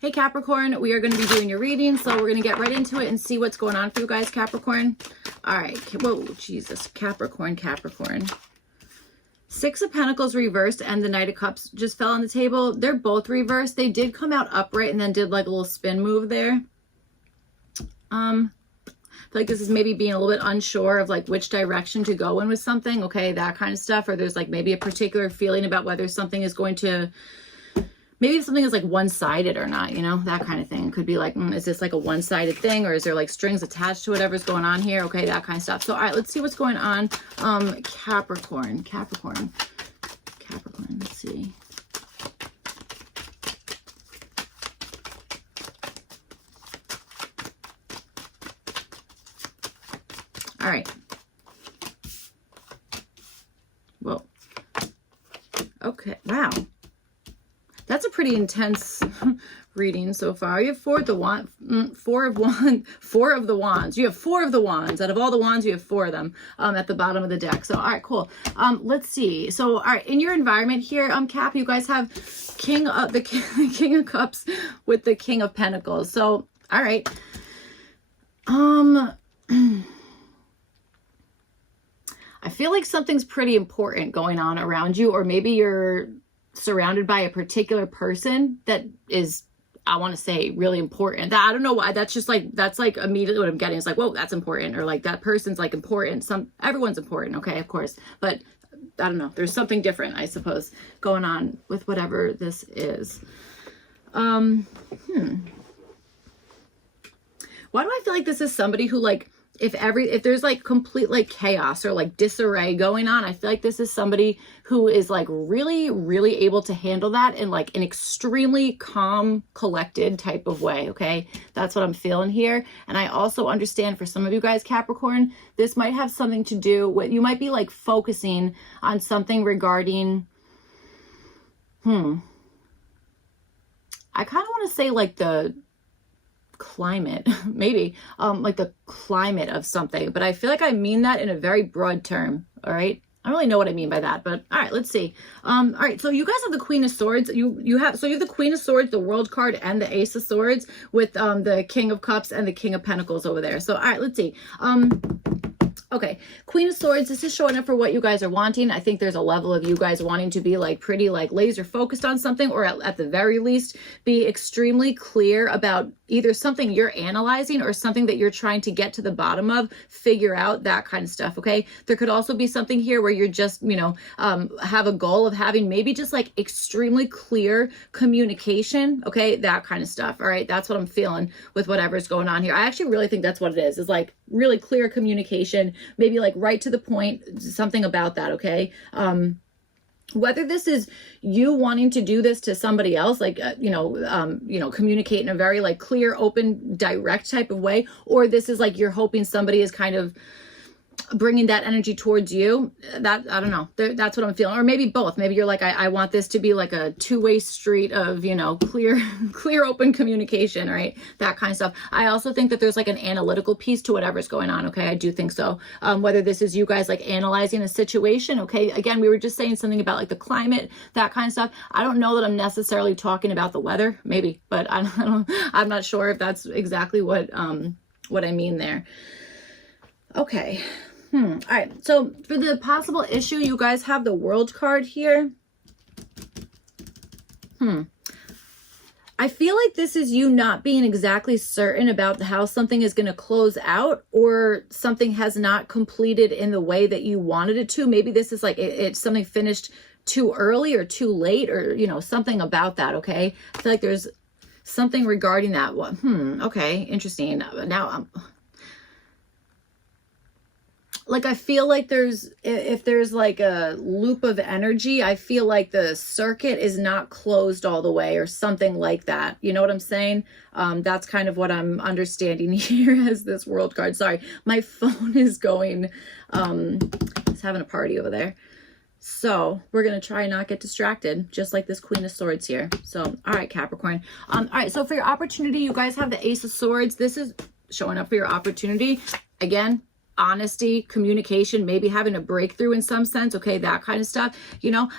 Hey Capricorn, we are going to be doing your reading, so we're going to get right into it and see what's going on for you guys, Capricorn. All right. Whoa, Jesus. Capricorn. Six of Pentacles reversed and the Knight of Cups just fell on the table. They're both reversed. They did come out upright and then did like a little spin move there. I feel like this is maybe being a little bit unsure of like which direction to go in with something. Okay, that kind of stuff. Or there's like maybe a particular feeling about whether something is going to... Maybe something is like one-sided or not, you know, that kind of thing. Could be like, is this like a one-sided thing, or is there like strings attached to whatever's going on here? Okay, that kind of stuff. So, all right, let's see what's going on. Capricorn, let's see. All right. Well, okay, wow. That's a pretty intense reading so far. You have four of the wands. You have four of the wands. Out of all the wands, you have four of them at the bottom of the deck. So, all right, cool. Let's see. So, all right, in your environment here, Cap, you guys have the King of Cups with the King of Pentacles. So, all right. I feel like something's pretty important going on around you, or maybe you're surrounded by a particular person that is, I want to say, really important. I don't know why. That's just like, that's like immediately what I'm getting. It's like, whoa, that's important. Or like that person's like important. Everyone's important. Okay, of course. But I don't know. There's something different, I suppose, going on with whatever this is. Why do I feel like this is somebody who like, if there's like complete like chaos or like disarray going on, I feel like this is somebody who is like really, really able to handle that in like an extremely calm, collected type of way. Okay. That's what I'm feeling here. And I also understand for some of you guys, Capricorn, this might have something to do with, you might be like focusing on something regarding, I kind of want to say like the climate, maybe like the climate of something, but I feel like I mean that in a very broad term. All right, I don't really know what I mean by that, but all right, let's see. All right, so you guys have the Queen of Swords. You have the Queen of Swords, the World card, and the Ace of Swords with the King of Cups and the King of Pentacles over there. So all right, let's see. Okay, Queen of Swords, this is showing up for what you guys are wanting. I think there's a level of you guys wanting to be like pretty like laser focused on something, or at the very least be extremely clear about either something you're analyzing or something that you're trying to get to the bottom of, figure out, that kind of stuff. Okay, there could also be something here where you're just, you know, have a goal of having maybe just like extremely clear communication. Okay, that kind of stuff. All right, that's what I'm feeling with whatever's going on here. I actually really think that's what it is like really clear communication, maybe like right to the point, something about that. Okay. Whether this is you wanting to do this to somebody else, like, communicate in a very like clear, open, direct type of way, or this is like you're hoping somebody is kind of bringing that energy towards you, that I don't know, that's what I'm feeling. Or maybe both. Maybe you're like, I want this to be like a two-way street of, you know, clear open communication, right? That kind of stuff. I also think that there's like an analytical piece to whatever's going on. Okay, I do think so. Whether this is you guys like analyzing a situation. Okay, again, we were just saying something about like the climate, that kind of stuff. I don't know that I'm necessarily talking about the weather, maybe, but I'm not sure if that's exactly what I mean there. Okay. All right. So for the possible issue, you guys have the World card here. I feel like this is you not being exactly certain about how something is going to close out, or something has not completed in the way that you wanted it to. Maybe this is like it's something finished too early or too late, or, you know, something about that. Okay. I feel like there's something regarding that one. Okay. Interesting. Now like, I feel like if there's like a loop of energy, I feel like the circuit is not closed all the way or something like that. You know what I'm saying? That's kind of what I'm understanding here as this World card. Sorry, my phone is going, it's having a party over there. So we're going to try and not get distracted, just like this Queen of Swords here. So, all right, Capricorn. All right, so for your opportunity, you guys have the Ace of Swords. This is showing up for your opportunity. Again, honesty, communication, maybe having a breakthrough in some sense, okay, that kind of stuff, you know.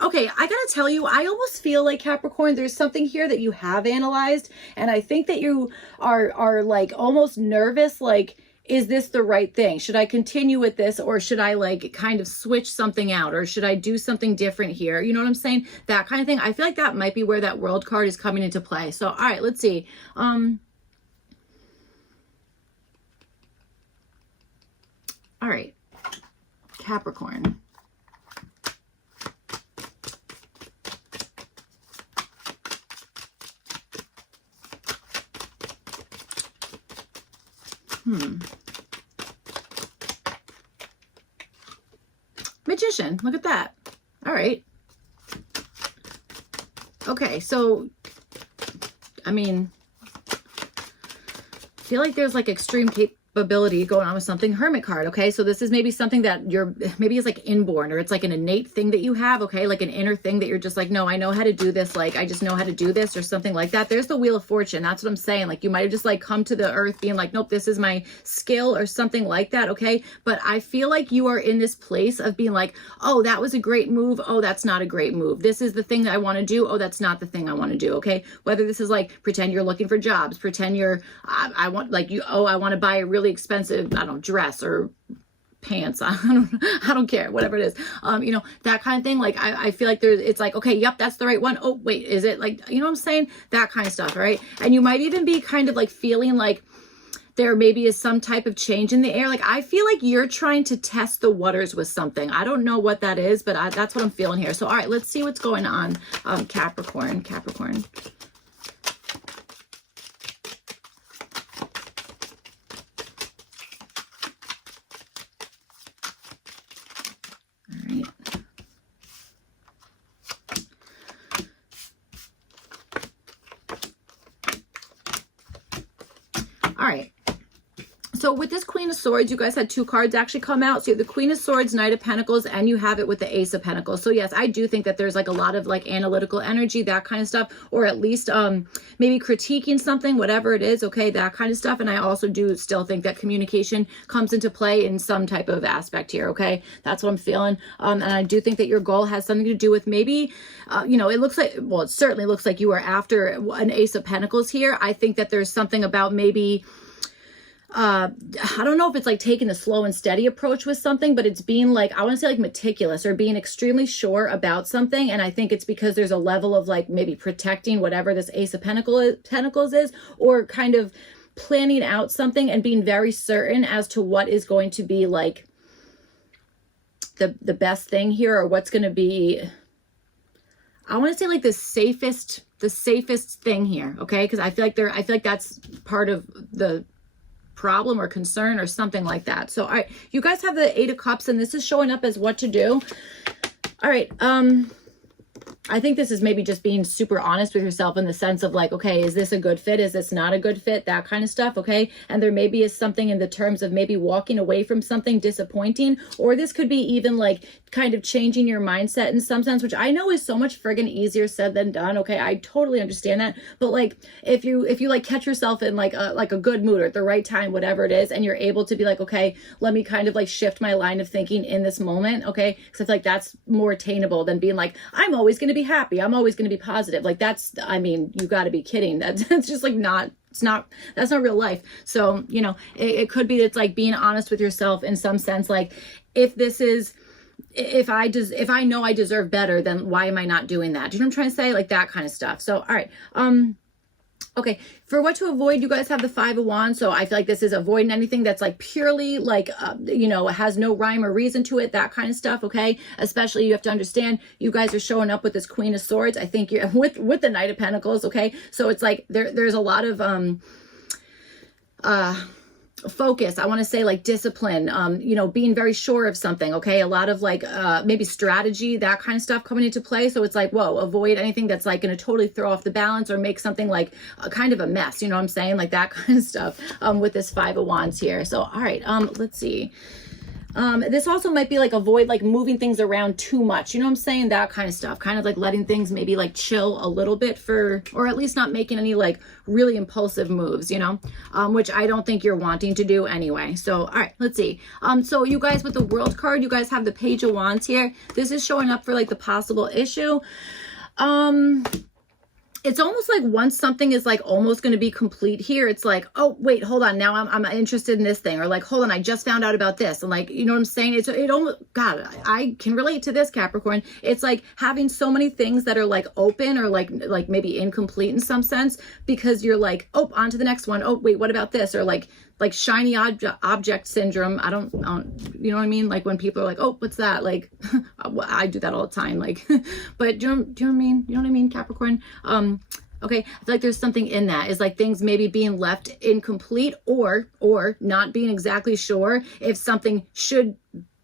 Okay, I gotta tell you, I almost feel like, Capricorn, there's something here that you have analyzed, and I think that you are like almost nervous, like, is this the right thing? Should I continue with this, or should I like kind of switch something out, or should I do something different here? You know what I'm saying? That kind of thing. I feel like that might be where that World card is coming into play. So, all right, let's see. All right, Capricorn. Magician, look at that. All right. Okay, so, I mean, I feel like there's like extreme capability going on with something. Hermit card, okay? So this is maybe something that maybe it's like inborn, or it's like an innate thing that you have, okay? Like an inner thing that you're just like, no, I know how to do this. Like, I just know how to do this, or something like that. There's the Wheel of Fortune. That's what I'm saying. Like, you might have just like come to the earth being like, nope, this is my skill, or something like that, okay? But I feel like you are in this place of being like, oh, that was a great move. Oh, that's not a great move. This is the thing that I want to do. Oh, that's not the thing I want to do, okay? Whether this is like, pretend you're looking for jobs, pretend you're, I want, like, you, oh, I want to buy a really expensive, I don't know, dress or pants. I don't care, whatever it is. You know, that kind of thing. Like, I feel like it's like, okay, yep, that's the right one. Oh, wait, is it? Like, you know what I'm saying? That kind of stuff, right? And you might even be kind of like feeling like there maybe is some type of change in the air. Like, I feel like you're trying to test the waters with something. I don't know what that is, but that's what I'm feeling here. So, all right, let's see what's going on. Capricorn. All right. So with this Queen of Swords, you guys had two cards actually come out. So you have the Queen of Swords, Knight of Pentacles, and you have it with the Ace of Pentacles. So yes, I do think that there's like a lot of like analytical energy, that kind of stuff, or at least maybe critiquing something, whatever it is, okay, that kind of stuff. And I also do still think that communication comes into play in some type of aspect here, okay? That's what I'm feeling. And I do think that your goal has something to do with maybe, you know, it looks like, well, it certainly looks like you are after an Ace of Pentacles here. I think that there's something about maybe, I don't know if it's like taking a slow and steady approach with something, but it's being like, I want to say like meticulous, or being extremely sure about something. And I think it's because there's a level of like maybe protecting whatever this Ace of Pentacles is, or kind of planning out something and being very certain as to what is going to be like the best thing here, or what's going to be, I want to say like the safest thing here. Okay. Cause I feel like that's part of the problem or concern or something like that. So, all right, you guys have the Eight of Cups, and this is showing up as what to do. All right. I think this is maybe just being super honest with yourself in the sense of like, okay, is this a good fit? Is this not a good fit? That kind of stuff. Okay. And there maybe is something in the terms of maybe walking away from something disappointing, or this could be even like kind of changing your mindset in some sense, which I know is so much friggin' easier said than done. Okay. I totally understand that. But like, if you like catch yourself in like a good mood or at the right time, whatever it is, and you're able to be like, okay, let me kind of like shift my line of thinking in this moment. Okay. Cause I feel like that's more attainable than being like, I'm always going to be happy. I'm always going to be positive. Like that's, I mean, you got to be kidding. That's just like that's not real life. So, you know, it could be, it's like being honest with yourself in some sense. Like if I know I deserve better, then why am I not doing that? Do you know what I'm trying to say? Like that kind of stuff. So, all right. Okay, for what to avoid, you guys have the Five of Wands. So I feel like this is avoiding anything that's like purely like, you know, has no rhyme or reason to it, that kind of stuff, okay? Especially you have to understand, you guys are showing up with this Queen of Swords. I think you're with the Knight of Pentacles, okay? So it's like there's a lot of focus. I want to say like discipline, you know, being very sure of something. Okay. A lot of like, maybe strategy, that kind of stuff coming into play. So it's like, whoa, avoid anything that's like going to totally throw off the balance or make something like a kind of a mess. You know what I'm saying? Like that kind of stuff, with this Five of Wands here. So, all right. Let's see. This also might be like avoid like moving things around too much. You know what I'm saying? That kind of stuff. Kind of like letting things maybe like chill a little bit for, or at least not making any like really impulsive moves, you know, which I don't think you're wanting to do anyway. So, all right, let's see. So you guys with the World card, you guys have the Page of Wands here. This is showing up for like the possible issue. It's almost like once something is like almost going to be complete here, it's like, oh, wait, hold on. Now I'm interested in this thing, or like, hold on, I just found out about this. And like, you know what I'm saying? It almost, God, I can relate to this, Capricorn. It's like having so many things that are like open or like maybe incomplete in some sense, because you're like, oh, on to the next one. Oh, wait, what about this? Or like shiny object syndrome. I don't, you know what I mean? Like when people are like, oh, what's that? Like, I do that all the time. Like, but do you know what I mean? You know what I mean, Capricorn? Okay, I feel like there's something in that. Is like things maybe being left incomplete or not being exactly sure if something should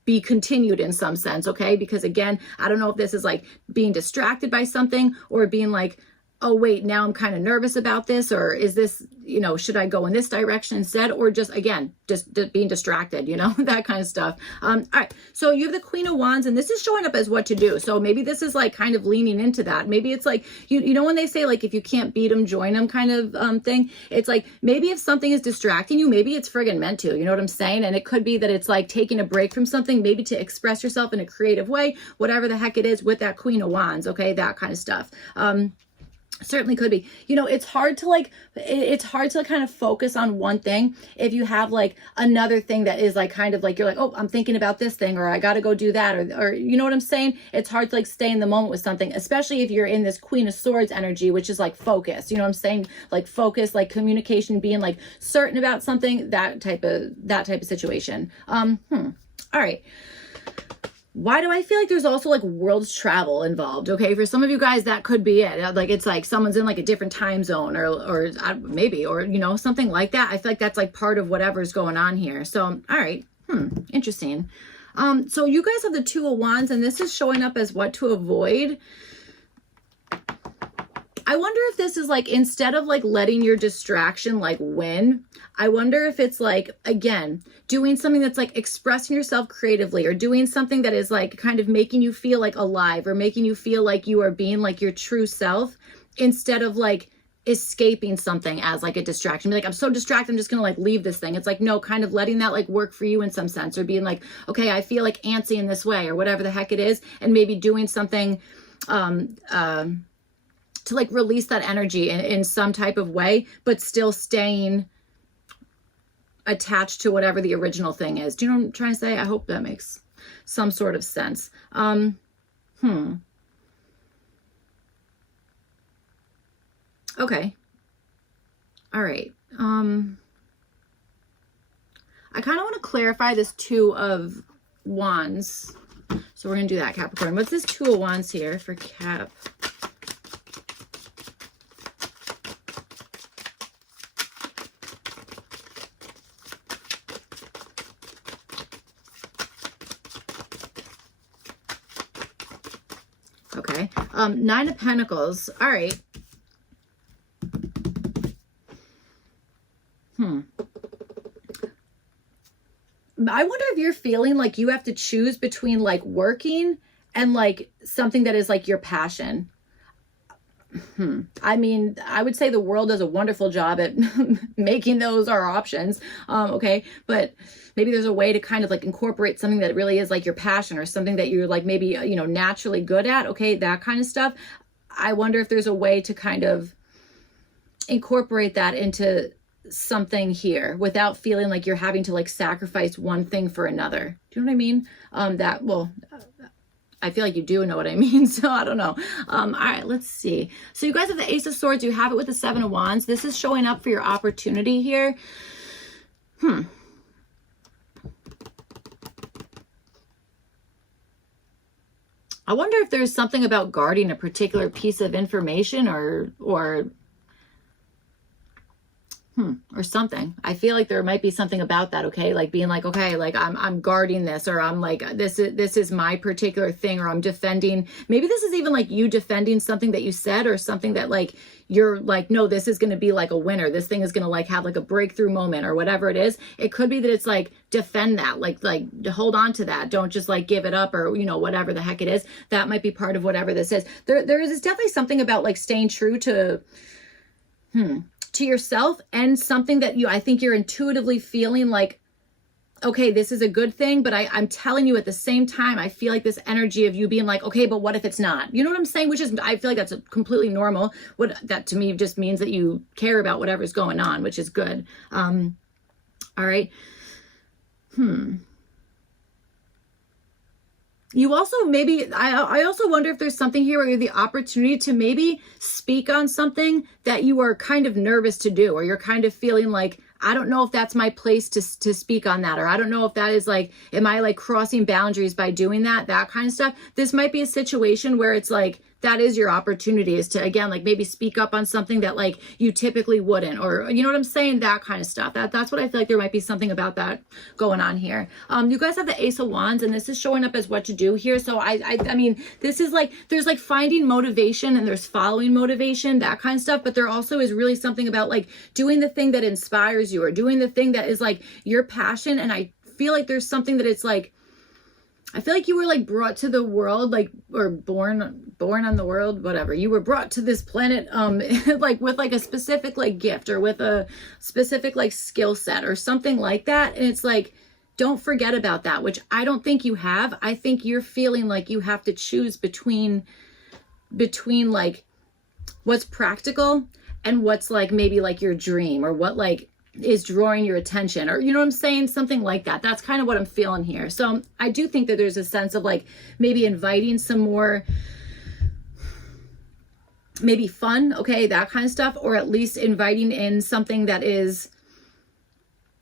be continued in some sense, okay? Because again, I don't know if this is like being distracted by something or being like, oh, wait, now I'm kind of nervous about this, or is this, you know, should I go in this direction instead? Or just, again, just being distracted, you know, that kind of stuff. All right, so you have the Queen of Wands, and this is showing up as what to do. So maybe this is like kind of leaning into that. Maybe it's like, you know, when they say like, if you can't beat them, join them kind of thing, it's like, maybe if something is distracting you, maybe it's friggin' meant to, you know what I'm saying? And it could be that it's like taking a break from something, maybe to express yourself in a creative way, whatever the heck it is with that Queen of Wands, okay, that kind of stuff. Certainly could be. You know, it's hard to kind of focus on one thing if you have like another thing that is like kind of like, you're like, oh, I'm thinking about this thing, or I got to go do that, or you know what I'm saying? It's hard to like stay in the moment with something, especially if you're in this Queen of Swords energy, which is like focus, you know what I'm saying? Like focus, like communication, being like certain about something, that type of situation. All right. Why do I feel like there's also like world travel involved? Okay, for some of you guys, that could be it. Like it's like someone's in like a different time zone, or maybe, or you know, something like that. I feel like that's like part of whatever's going on here. So, all right, interesting. So you guys have the Two of Wands, and this is showing up as what to avoid. I wonder if this is like, instead of like letting your distraction like win, I wonder if it's like, again, doing something that's like expressing yourself creatively, or doing something that is like kind of making you feel like alive, or making you feel like you are being like your true self, instead of like escaping something as like a distraction. Be like, I'm so distracted, I'm just gonna like leave this thing. It's like, no, kind of letting that like work for you in some sense, or being like, okay, I feel like antsy in this way, or whatever the heck it is, and maybe doing something to like release that energy in some type of way, but still staying attached to whatever the original thing is. Do you know what I'm trying to say? I hope that makes some sort of sense. Okay. All right. I kind of want to clarify this Two of Wands. So we're going to do that, Capricorn. What's this Two of Wands here for Cap? Okay. Nine of Pentacles. All right. I wonder if you're feeling like you have to choose between like working and like something that is like your passion. I mean, I would say the world does a wonderful job at making those our options. Okay. But maybe there's a way to kind of like incorporate something that really is like your passion, or something that you're like maybe, you know, naturally good at. Okay. That kind of stuff. I wonder if there's a way to kind of incorporate that into something here without feeling like you're having to like sacrifice one thing for another. Do you know what I mean? I feel like you do know what I mean, so I don't know. All right, let's see. So you guys have the Ace of Swords. You have it with the Seven of Wands. This is showing up for your opportunity here. I wonder if there's something about guarding a particular piece of information, or or something. I feel like there might be something about that, okay? Like being like, okay, like I'm guarding this, or I'm like, this is my particular thing, or I'm defending. Maybe this is even like you defending something that you said, or something that like you're like, no, this is going to be like a winner. This thing is going to like have like a breakthrough moment, or whatever it is. It could be that it's like, defend that, like hold on to that. Don't just like give it up, or, you know, whatever the heck it is. That might be part of whatever this is. There is definitely something about like staying true to, to yourself, and something that I think you're intuitively feeling like, okay, this is a good thing, but I'm telling you at the same time, I feel like this energy of you being like, okay, but what if it's not? You know what I'm saying? Which is, I feel like that's completely normal. What that to me just means that you care about whatever's going on, which is good. All right. You also maybe, I also wonder if there's something here where you have the opportunity to maybe speak on something that you are kind of nervous to do, or you're kind of feeling like, I don't know if that's my place to speak on that, or I don't know if that is like, am I like crossing boundaries by doing that kind of stuff. This might be a situation where it's like, that is your opportunity, is to, again, like maybe speak up on something that like you typically wouldn't, or you know what I'm saying? That kind of stuff. That's what I feel like there might be something about that going on here. You guys have the Ace of Wands, and this is showing up as what to do here. So I mean, this is like, there's like finding motivation, and there's following motivation, that kind of stuff. But there also is really something about like doing the thing that inspires you, or doing the thing that is like your passion. And I feel like there's something that it's like, I feel like you were like brought to the world, like, or born on the world, whatever. You were brought to this planet, like with like a specific like gift, or with a specific like skill set, or something like that. And it's like, don't forget about that, which I don't think you have. I think you're feeling like you have to choose between like what's practical and what's like maybe like your dream, or what like is drawing your attention, or you know what I'm saying? Something like that. That's kind of what I'm feeling here. So I do think that there's a sense of like maybe inviting some more, maybe fun, okay, that kind of stuff, or at least inviting in something that is,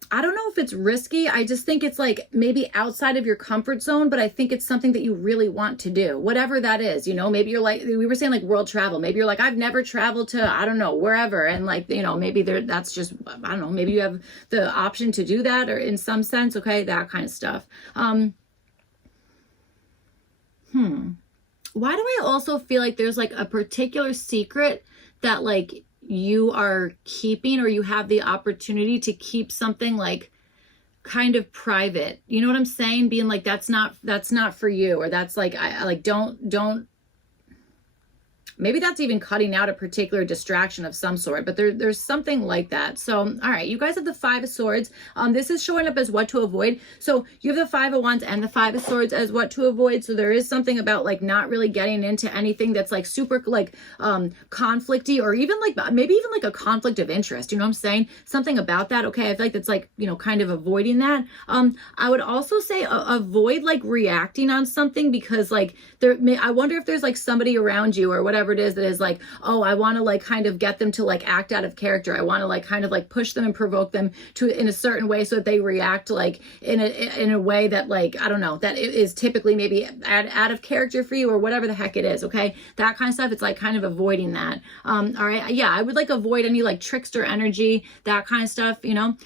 I don't know if it's risky. I just think it's like maybe outside of your comfort zone, but I think it's something that you really want to do, whatever that is. You know, maybe you're like, we were saying like world travel. Maybe you're like, I've never traveled to, I don't know, wherever. And like, you know, maybe that's just, I don't know, maybe you have the option to do that, or in some sense, okay, that kind of stuff. Why do I also feel like there's like a particular secret that like you are keeping, or you have the opportunity to keep something like kind of private? You know what I'm saying? Being like, that's not for you, or that's like, I like, don't, maybe that's even cutting out a particular distraction of some sort, but there's something like that. So, all right, you guys have the Five of Swords. This is showing up as what to avoid. So you have the Five of Wands and the Five of Swords as what to avoid. So there is something about like not really getting into anything that's like super like conflicty, or even like maybe even like a conflict of interest. You know what I'm saying? Something about that. Okay, I feel like that's like, you know, kind of avoiding that. I would also say avoid like reacting on something, because like I wonder if there's like somebody around you, or whatever it is, that is like, oh, I want to like kind of get them to like act out of character. I want to like kind of like push them and provoke them to in a certain way, so that they react like in a way that like, I don't know, that is typically maybe out of character for you, or whatever the heck it is. Okay, that kind of stuff. It's like kind of avoiding that. All right, yeah, I would like avoid any like trickster energy, that kind of stuff. You know.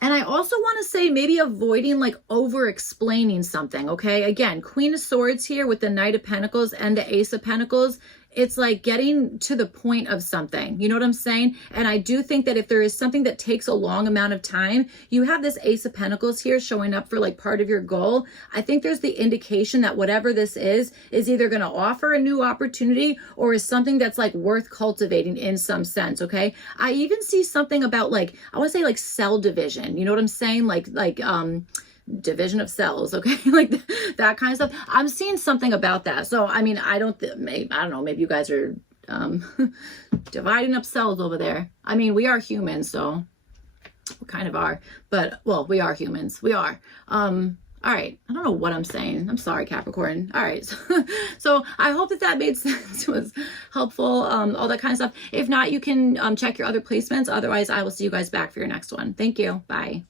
And I also want to say maybe avoiding like over explaining something. Okay. Again, Queen of Swords here with the Knight of Pentacles and the Ace of Pentacles. It's like getting to the point of something. You know what I'm saying? And I do think that if there is something that takes a long amount of time, you have this Ace of Pentacles here showing up for like part of your goal. I think there's the indication that whatever this is either going to offer a new opportunity, or is something that's like worth cultivating in some sense. Okay. I even see something about like, I want to say like cell division. You know what I'm saying? Like, division of cells, okay, like that kind of stuff. I'm seeing something about that. So I mean, I don't know, maybe you guys are dividing up cells over there. I mean, we are humans, so we kind of are, but well, we are humans, we are. All right, I don't know what I'm saying. I'm sorry, Capricorn. All right, so I hope that made sense, was helpful, all that kind of stuff. If not, you can check your other placements. Otherwise, I will see you guys back for your next one. Thank you. Bye.